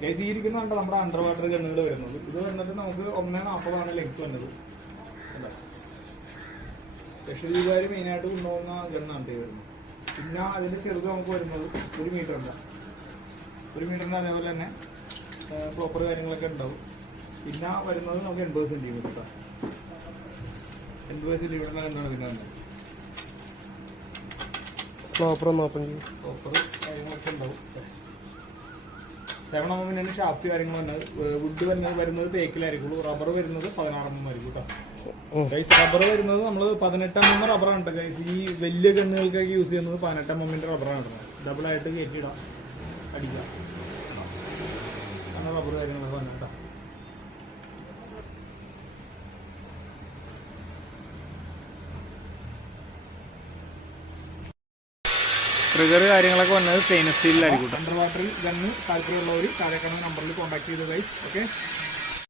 Guys ഈ ഇരിക്കുന്നുണ്ട് നമ്മുടെ അണ്ടർ വാട്ടർ ഗണ്ണുകൾ വരുന്നത്. ഇത് വന്നിട്ട് നമുക്ക് 1.40 ലെങ്ത് വന്നത്. ലക്ഷദ്വീപുകാർ മെയിനായിട്ട് കൊണ്ടുപോകുന്ന ഗണ്ണാണ് വരുന്നത്. പിന്നെ അതിൻ്റെ ചെറുത് നമുക്ക് വരുന്നത് 1 മീറ്ററിൻ്റെ 1 മീറ്ററിൻ്റെ അതേപോലെ തന്നെ പ്രോപ്പർ കാര്യങ്ങളൊക്കെ ഉണ്ടാവും. പിന്നെ വരുന്നത് നമുക്ക് 80 സെൻറ്റിമീറ്റർ 80 സെൻറ്റിമീറ്ററിൻ്റെ ഗണ്ണാണ് പിന്നെ വന്നത്. പ്രോപ്പർ കാര്യങ്ങളൊക്കെ ഉണ്ടാവും. 7mm ഷാഫ്റ്റ് കാര്യങ്ങൾ വന്നത്. വുഡ് വരുന്നത് തേക്കിലായിരിക്കുള്ളൂ. റബ്ബർ വരുന്നത് 16mm ആയിരിക്കും കേട്ടോ. റബ്ബർ വരുന്നത് നമ്മൾ 18mm റബ്ബറാണ് കേട്ടോ ഗൈസ്. ഈ വലിയ ഗണ്ണുകൾക്കൊക്കെ യൂസ് ചെയ്യുന്നത് 18mm റബ്ബറാണ് കേട്ടോ. ഡബിളായിട്ട് കയറ്റിയിടാം, അടിക്കാം. അങ്ങനെ റബ്ബർ കാര്യങ്ങളൊക്കെ വന്നു കേട്ടോ. ട്രിഗർ കാര്യങ്ങളൊക്കെ വന്നത് സ്റ്റെയിൻലെസ് സ്റ്റീലിലായിരിക്കും. അണ്ടർ വാട്ടറിൽ ഗണ്ണ് താല്പര്യമുള്ളവർ താഴെ കാണുന്ന നമ്പറിൽ കോൺടാക്ട് ചെയ്ത് ഗൈസ്. ഓക്കെ.